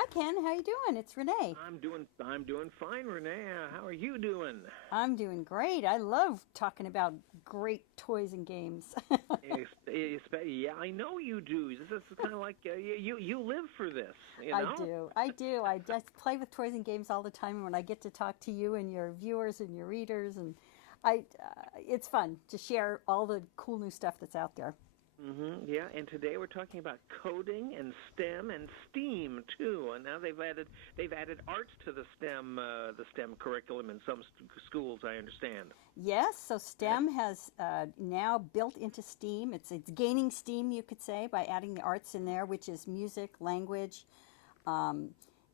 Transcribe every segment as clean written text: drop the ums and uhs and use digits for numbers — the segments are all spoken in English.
Hi, Ken. How you doing? It's Renee. I'm doing fine, Renee. How are you doing? I'm doing great. I love talking about great toys and games. Yeah, I know you do. This is kind of like you live for this, you I know? do. I do. I just play with toys and games all the time. And when I get to talk to you and your viewers and your readers, and it's fun to share all the cool new stuff that's out there. Yeah, and today we're talking about coding and STEM and STEAM too. And now they've added arts to the STEM curriculum in some schools, I understand. Yes. So STEM has now built into STEAM. It's gaining steam, you could say, by adding the arts in there, which is music, language, um,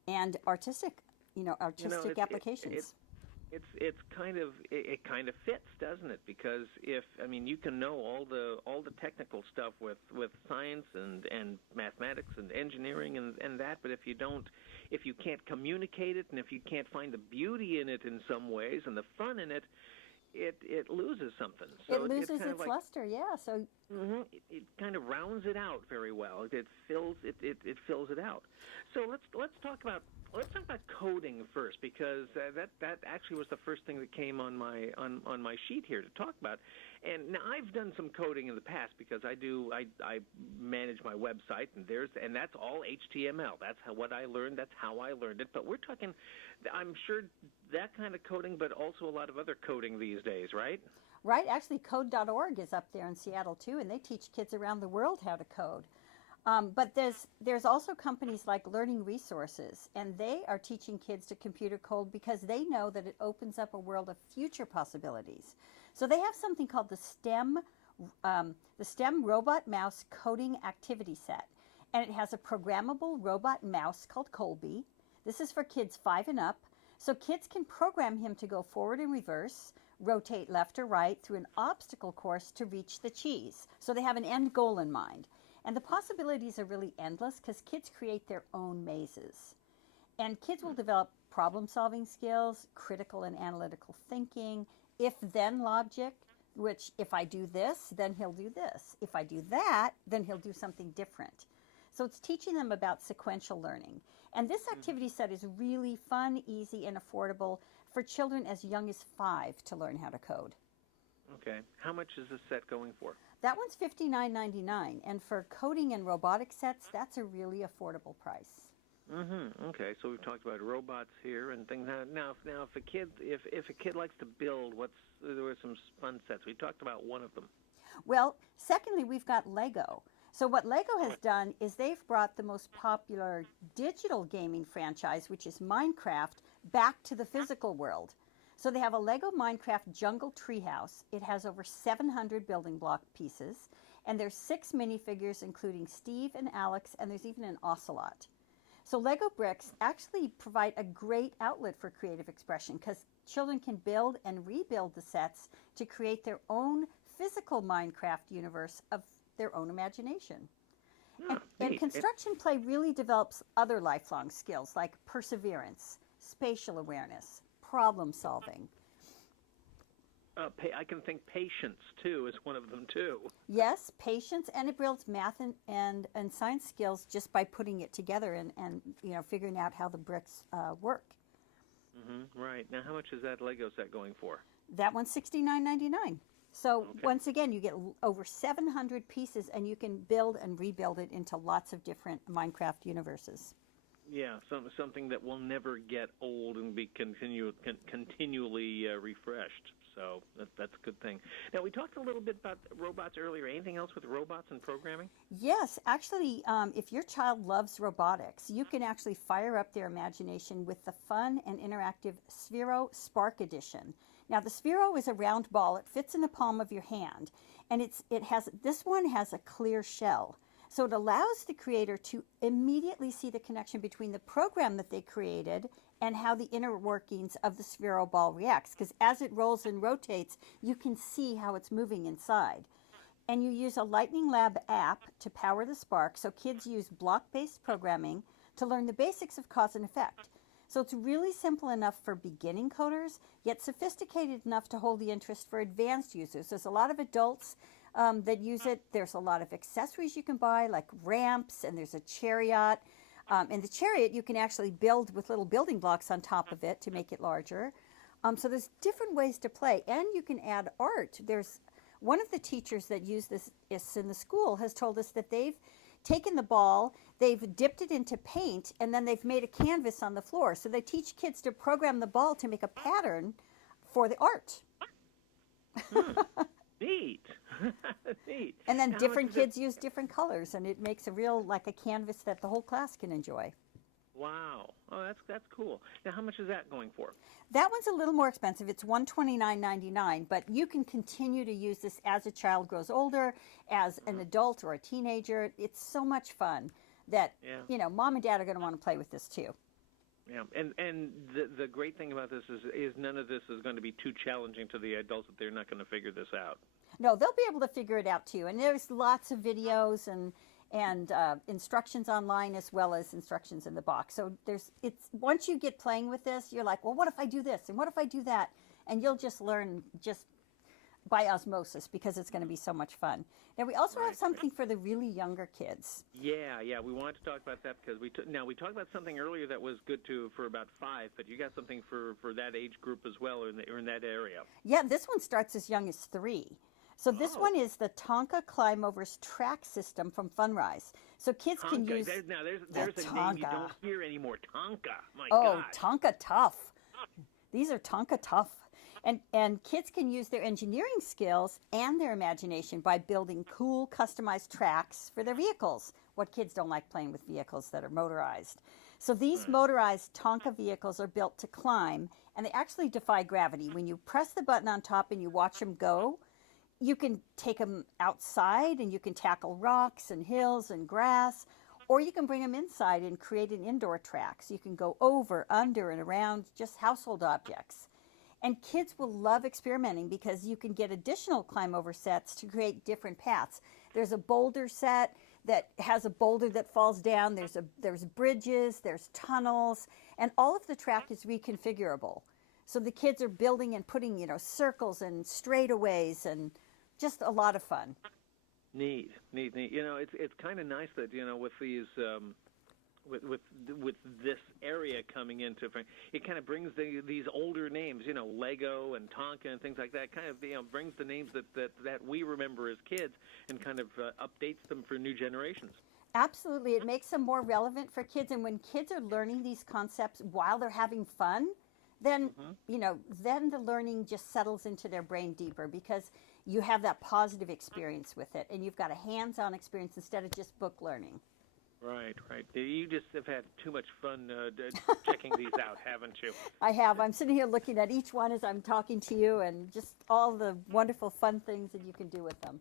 and artistic. You know, Artistic it applications. it kind of fits, doesn't it? Because if I mean you can know all the technical stuff with science and mathematics and engineering and that, but if you can't communicate it and if you can't find the beauty in it in some ways and the fun in it, it loses something. It So it's loses kind of its like luster. Yeah. So it kind of rounds it out very well. It fills it out. So let's talk about coding first because that actually was the first thing that came on my sheet here to talk about. And now I've done some coding in the past because I manage my website and that's all HTML. That's what I learned. That's how I learned it. But we're talking, I'm sure that kind of coding, but also a lot of other coding these days, right? right, actually, code.org is up there in Seattle too, and they teach kids around the world how to code. But there's also companies like Learning Resources, and they are teaching kids to computer code because they know that it opens up a world of future possibilities. So they have something called the STEM Robot Mouse Coding Activity Set, and it has a programmable robot mouse called Colby. This is for kids 5 and up. So kids can program him to go forward and reverse, rotate left or right through an obstacle course to reach the cheese. So they have an end goal in mind. And the possibilities are really endless because kids create their own mazes. And kids will develop problem solving skills, critical and analytical thinking, if then logic, which if I do this, then he'll do this. If I do that, then he'll do something different. So it's teaching them about sequential learning. And this activity set is really fun, easy, and affordable for children as young as 5 to learn how to code. Okay. How much is this set going for? That one's $59.99, and for coding and robotic sets, that's a really affordable price. Okay, so we've talked about robots here and things. Now, if a kid likes to build, there were some fun sets. We talked about one of them. Well, secondly, we've got Lego. So what Lego has done is they've brought the most popular digital gaming franchise, which is Minecraft, back to the physical world. So they have a Lego Minecraft Jungle Treehouse. It has over 700 building block pieces, and there's 6 minifigures, including Steve and Alex, and there's even an ocelot. So Lego bricks actually provide a great outlet for creative expression because children can build and rebuild the sets to create their own physical Minecraft universe of their own imagination. Oh, And neat. construction play really develops other lifelong skills like perseverance, spatial awareness, problem solving. I can think patience too is one of them too. Yes, patience, and it builds math and science skills just by putting it together and figuring out how the bricks work. Right. Now, how much is that Lego set going for? That one's $69.99. So Okay. once again, you get over 700 pieces, and you can build and rebuild it into lots of different Minecraft universes. Yeah, something that will never get old and be continually refreshed. So that's a good thing. Now, we talked a little bit about robots earlier. Anything else with robots and programming? Yes, actually, if your child loves robotics, you can actually fire up their imagination with the fun and interactive Sphero Spark Edition. Now, the Sphero is a round ball. It fits in the palm of your hand, and this one has a clear shell. So it allows the creator to immediately see the connection between the program that they created and how the inner workings of the Sphero ball reacts. Because as it rolls and rotates, you can see how it's moving inside. And you use a Lightning Lab app to power the spark, so kids use block-based programming to learn the basics of cause and effect. So it's really simple enough for beginning coders, yet sophisticated enough to hold the interest for advanced users. There's a lot of adults that use it. There's a lot of accessories you can buy, like ramps, and there's a chariot. And the chariot you can actually build with little building blocks on top of it to make it larger. So there's different ways to play, and you can add art. There's one of the teachers that use this in the school has told us that they've taken the ball, they've dipped it into paint, and then they've made a canvas on the floor. So they teach kids to program the ball to make a pattern for the art. Neat. Neat. And then different kids use different colors, and it makes a real, like a canvas that the whole class can enjoy. Wow. Oh, that's cool. Now, how much is that going for? That one's a little more expensive. It's $129.99, but you can continue to use this as a child grows older, as an adult or a teenager. It's so much fun that, mom and dad are going to want to play with this too. Yeah, and the great thing about this is none of this is going to be too challenging to the adults that they're not going to figure this out. No, they'll be able to figure it out too. And there's lots of videos and instructions online as well as instructions in the box. So it's once you get playing with this, you're like, well, what if I do this and what if I do that? And you'll just learn just by osmosis because it's going to be so much fun. Now we also have something for the really younger kids. Yeah, we wanted to talk about that because we talked about something earlier that was good for about 5, but you got something for that age group as well, or in that area. Yeah, this one starts as young as 3. So this one is the Tonka Climbovers track system from Funrise. So kids Tonka. can use There's a name you don't hear anymore. Tonka. My God. Oh, Tonka Tough. These are Tonka Tough. And kids can use their engineering skills and their imagination by building cool, customized tracks for their vehicles. What kids don't like playing with vehicles that are motorized. So these motorized Tonka vehicles are built to climb, and they actually defy gravity. When you press the button on top and you watch them go, you can take them outside and you can tackle rocks and hills and grass, or you can bring them inside and create an indoor track. So you can go over, under, and around just household objects. And kids will love experimenting because you can get additional climb over sets to create different paths. There's a boulder set that has a boulder that falls down. There's bridges, there's tunnels, and all of the track is reconfigurable. So the kids are building and putting, circles and straightaways, and just a lot of fun. Neat. It's kind of nice that with these with this area coming into it, kind of brings these older names, Lego and Tonka and things like that. Kind of brings the names that we remember as kids and kind of updates them for new generations. Absolutely, it makes them more relevant for kids. And when kids are learning these concepts while they're having fun, then then the learning just settles into their brain deeper because you have that positive experience with it, and you've got a hands-on experience instead of just book learning. Right. You just have had too much fun checking these out, haven't you? I have. I'm sitting here looking at each one as I'm talking to you, and just all the wonderful fun things that you can do with them.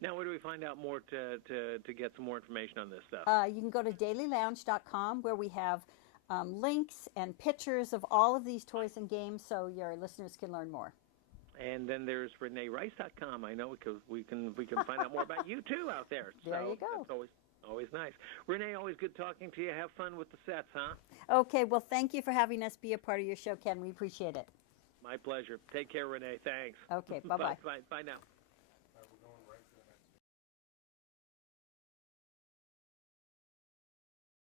Now, where do we find out more to get some more information on this stuff? You can go to dailylounge.com, where we have links and pictures of all of these toys and games, so your listeners can learn more. And then there's ReneRice.com. I know because we can find out more about you too out there. There you go. That's always nice. Rene, always good talking to you. Have fun with the sets, huh? Okay. Well, thank you for having us be a part of your show, Ken. We appreciate it. My pleasure. Take care, Rene. Thanks. Okay. Bye-bye. Bye now.